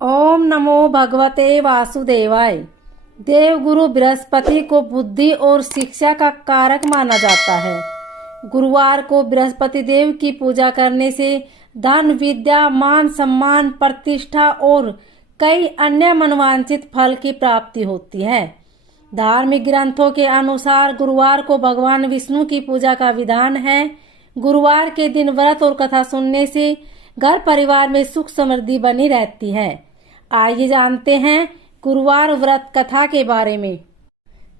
ओम नमो भगवते वासुदेवाय। देवगुरु बृहस्पति को बुद्धि और शिक्षा का कारक माना जाता है। गुरुवार को बृहस्पति देव की पूजा करने से धन, विद्या, मान सम्मान, प्रतिष्ठा और कई अन्य मनवांछित फल की प्राप्ति होती है। धार्मिक ग्रंथों के अनुसार गुरुवार को भगवान विष्णु की पूजा का विधान है। गुरुवार के दिन व्रत और कथा सुनने से घर परिवार में सुख समृद्धि बनी रहती है। आइए जानते हैं गुरुवार व्रत कथा के बारे में।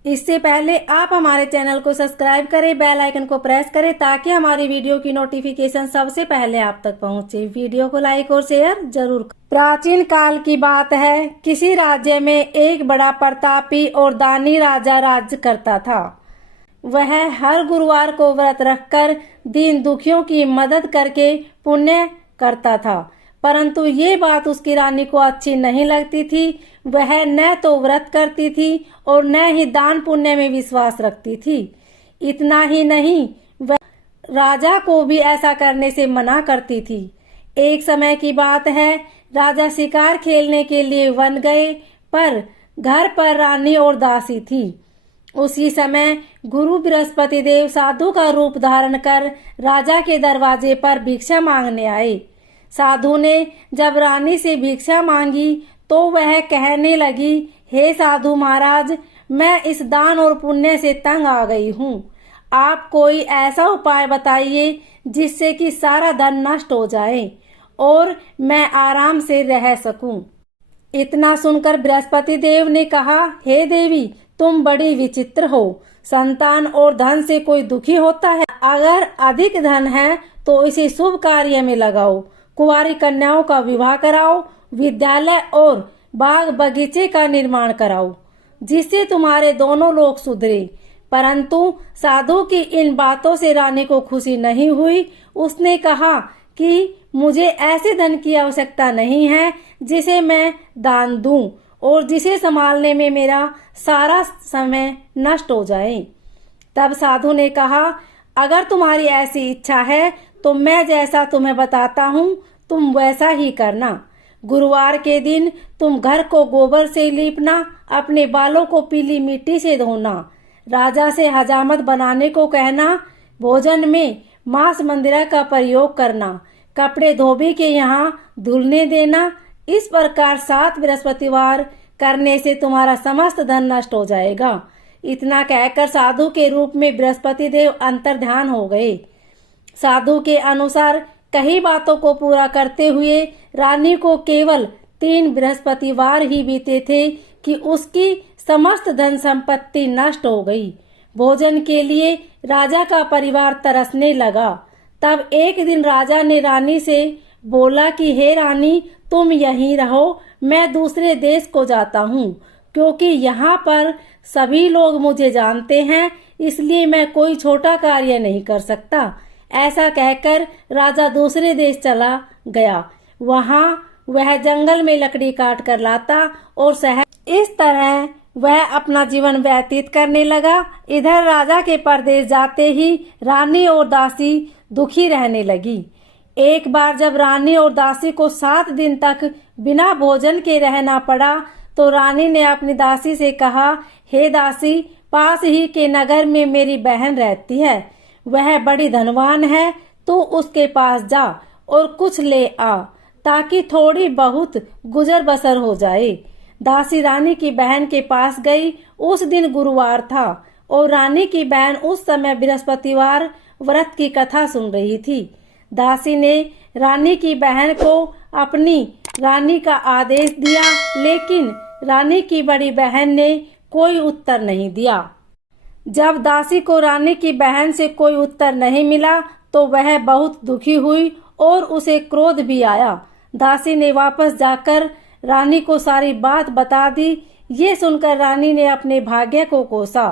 इससे पहले आप हमारे चैनल को सब्सक्राइब करें, बेल आइकन को प्रेस करें ताकि हमारी वीडियो की नोटिफिकेशन सबसे पहले आप तक पहुंचे। वीडियो को लाइक और शेयर जरूर करें। प्राचीन काल की बात है, किसी राज्य में एक बड़ा प्रतापी और दानी राजा राज्य करता था। वह हर गुरुवार को व्रत रखकर दीन दुखियों की मदद करके पुण्य करता था, परंतु ये बात उसकी रानी को अच्छी नहीं लगती थी। वह न तो व्रत करती थी और न ही दान पुण्य में विश्वास रखती थी। इतना ही नहीं, वह राजा को भी ऐसा करने से मना करती थी। एक समय की बात है, राजा शिकार खेलने के लिए वन गए, पर घर पर रानी और दासी थी। उसी समय गुरु बृहस्पति देव साधु का रूप धारण कर राजा के दरवाजे पर भिक्षा मांगने आए। साधु ने जब रानी से भिक्षा मांगी तो वह कहने लगी, हे साधु महाराज, मैं इस दान और पुण्य से तंग आ गई हूँ। आप कोई ऐसा उपाय बताइए जिससे कि सारा धन नष्ट हो जाए और मैं आराम से रह सकूं। इतना सुनकर बृहस्पति देव ने कहा, हे देवी, तुम बड़ी विचित्र हो। संतान और धन से कोई दुखी होता है? अगर अधिक धन है तो इसे शुभ कार्य में लगाओ। कुंवारी कन्याओं का विवाह कराओ, विद्यालय और बाग बगीचे का निर्माण कराओ, जिससे तुम्हारे दोनों लोग सुधरे। परंतु साधु की इन बातों से रानी को खुशी नहीं हुई। उसने कहा कि मुझे ऐसे धन की आवश्यकता नहीं है जिसे मैं दान दूं और जिसे संभालने में मेरा सारा समय नष्ट हो जाए। तब साधु ने कहा, अगर तुम्हारी ऐसी इच्छा है तो मैं जैसा तुम्हें बताता हूँ तुम वैसा ही करना। गुरुवार के दिन तुम घर को गोबर से लीपना, अपने बालों को पीली मिट्टी से धोना, राजा से हजामत बनाने को कहना, भोजन में मांस मंदिरा का प्रयोग करना, कपड़े धोबी के यहाँ धुलने देना। इस प्रकार 7 बृहस्पतिवार करने से तुम्हारा समस्त धन नष्ट हो जाएगा। इतना कहकर साधु के रूप में बृहस्पति देव अंतर्ध्यान हो गए। साधु के अनुसार कई बातों को पूरा करते हुए रानी को केवल 3 बृहस्पतिवार ही बीते थे कि उसकी समस्त धन संपत्ति नष्ट हो गई। भोजन के लिए राजा का परिवार तरसने लगा। तब एक दिन राजा ने रानी से बोला कि हे रानी, तुम यहीं रहो, मैं दूसरे देश को जाता हूँ, क्योंकि यहाँ पर सभी लोग मुझे जानते हैं, इसलिए मैं कोई छोटा कार्य नहीं कर सकता। ऐसा कहकर राजा दूसरे देश चला गया। वहाँ वह जंगल में लकड़ी काट कर लाता और शहर। इस तरह वह अपना जीवन व्यतीत करने लगा। इधर राजा के परदेश जाते ही रानी और दासी दुखी रहने लगी। एक बार जब रानी और दासी को 7 दिन तक बिना भोजन के रहना पड़ा तो रानी ने अपनी दासी से कहा, हे दासी, पास ही के नगर में मेरी बहन रहती है, वह बड़ी धनवान है, तू उसके पास जा और कुछ ले आ ताकि थोड़ी बहुत गुजर बसर हो जाए। दासी रानी की बहन के पास गई। उस दिन गुरुवार था और रानी की बहन उस समय बृहस्पतिवार व्रत की कथा सुन रही थी। दासी ने रानी की बहन को अपनी रानी का आदेश दिया, लेकिन रानी की बड़ी बहन ने कोई उत्तर नहीं दिया। जब दासी को रानी की बहन से कोई उत्तर नहीं मिला तो वह बहुत दुखी हुई और उसे क्रोध भी आया। दासी ने वापस जाकर रानी को सारी बात बता दी। ये सुनकर रानी ने अपने भाग्य को कोसा।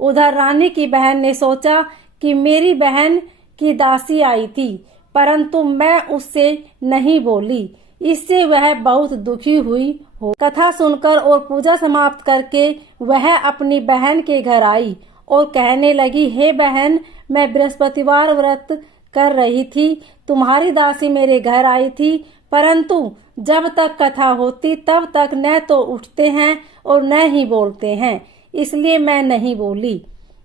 उधर रानी की बहन ने सोचा कि मेरी बहन की दासी आई थी, परंतु मैं उससे नहीं बोली, इससे वह बहुत दुखी हुई हो। कथा सुनकर और पूजा समाप्त करके वह अपनी बहन के घर आई और कहने लगी, हे बहन, मैं बृहस्पतिवार व्रत कर रही थी, तुम्हारी दासी मेरे घर आई थी, परंतु जब तक कथा होती तब तक न तो उठते हैं और न ही बोलते हैं, इसलिए मैं नहीं बोली।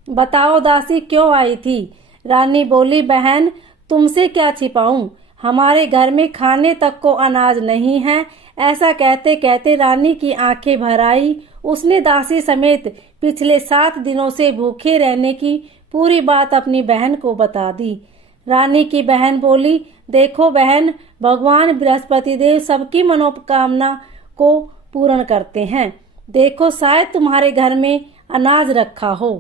बताओ दासी क्यों आई थी? रानी बोली, बहन तुमसे क्या छिपाऊं, हमारे घर में खाने तक को अनाज नहीं है। ऐसा कहते कहते रानी की आंखें भर आई। उसने दासी समेत पिछले 7 दिनों से भूखे रहने की पूरी बात अपनी बहन को बता दी। रानी की बहन बोली, देखो बहन, भगवान बृहस्पति देव सबकी मनोकामना को पूर्ण करते हैं। देखो शायद तुम्हारे घर में अनाज रखा हो।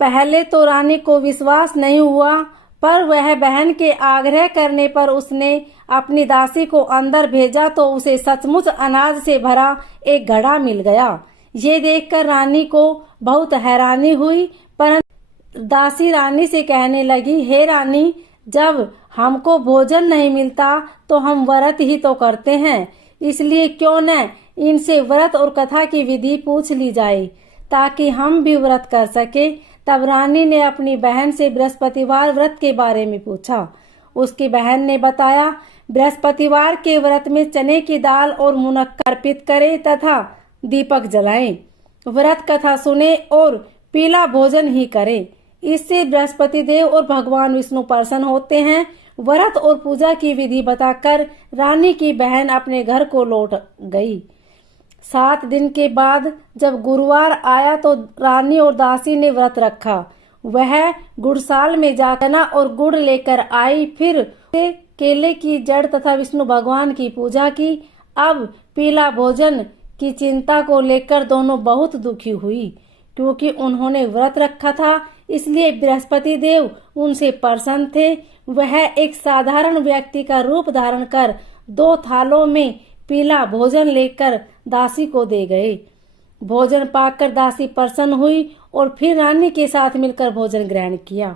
पहले तो रानी को विश्वास नहीं हुआ, पर वह बहन के आग्रह करने पर उसने अपनी दासी को अंदर भेजा तो उसे सचमुच अनाज से भरा एक घड़ा मिल गया। ये देखकर रानी को बहुत हैरानी हुई, परंतु दासी रानी से कहने लगी, हे रानी, जब हमको भोजन नहीं मिलता तो हम व्रत ही तो करते हैं, इसलिए क्यों न इनसे व्रत और कथा की विधि पूछ ली जाए ताकि हम भी व्रत कर सके। तब रानी ने अपनी बहन से बृहस्पतिवार व्रत के बारे में पूछा। उसकी बहन ने बताया, बृहस्पतिवार के व्रत में चने की दाल और मुनक्का अर्पित करें तथा दीपक जलाएं, व्रत कथा सुने और पीला भोजन ही करें। इससे बृहस्पति देव और भगवान विष्णु प्रसन्न होते हैं। व्रत और पूजा की विधि बताकर रानी की बहन अपने घर को लौट गई। 7 दिन के बाद जब गुरुवार आया तो रानी और दासी ने व्रत रखा। वह गुड़साल में जाकर चना और गुड़ लेकर आई, फिर केले की जड़ तथा विष्णु भगवान की पूजा की। अब पीला भोजन की चिंता को लेकर दोनों बहुत दुखी हुई, क्योंकि उन्होंने व्रत रखा था, इसलिए बृहस्पति देव उनसे प्रसन्न थे। वह एक साधारण व्यक्ति का रूप धारण कर 2 थालों में पीला भोजन लेकर दासी को दे गए। भोजन पाकर दासी प्रसन्न हुई और फिर रानी के साथ मिलकर भोजन ग्रहण किया।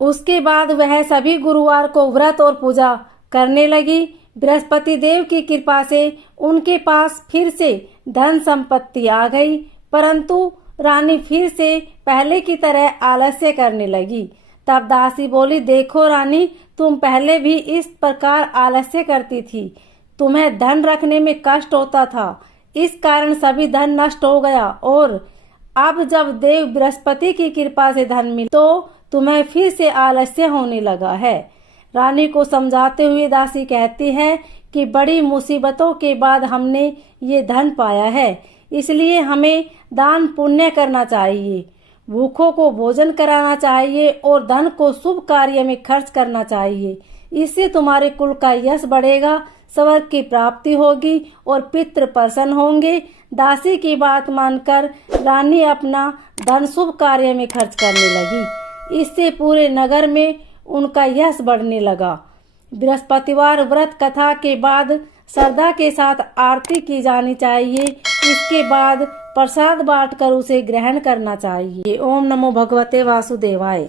उसके बाद वह सभी गुरुवार को व्रत और पूजा करने लगी। बृहस्पति देव की कृपा से उनके पास फिर से धन संपत्ति आ गई, परंतु रानी फिर से पहले की तरह आलस्य करने लगी। तब दासी बोली, देखो रानी, तुम पहले भी इस प्रकार आलस्य करती थी, तुम्हें धन रखने में कष्ट होता था, इस कारण सभी धन नष्ट हो गया, और अब जब देव बृहस्पति की कृपा से धन मिला तो तुम्हें फिर से आलस्य होने लगा है। रानी को समझाते हुए दासी कहती है कि बड़ी मुसीबतों के बाद हमने ये धन पाया है, इसलिए हमें दान पुण्य करना चाहिए, भूखों को भोजन कराना चाहिए और धन को शुभ कार्य में खर्च करना चाहिए। इससे तुम्हारे कुल का यश बढ़ेगा, स्वर्ग की प्राप्ति होगी और पितृ प्रसन्न होंगे। दासी की बात मानकर रानी अपना धन शुभ कार्य में खर्च करने लगी। इससे पूरे नगर में उनका यश बढ़ने लगा। बृहस्पतिवार व्रत कथा के बाद श्रद्धा के साथ आरती की जानी चाहिए। इसके बाद प्रसाद बांटकर उसे ग्रहण करना चाहिए। ओम नमो भगवते वासुदेवाय।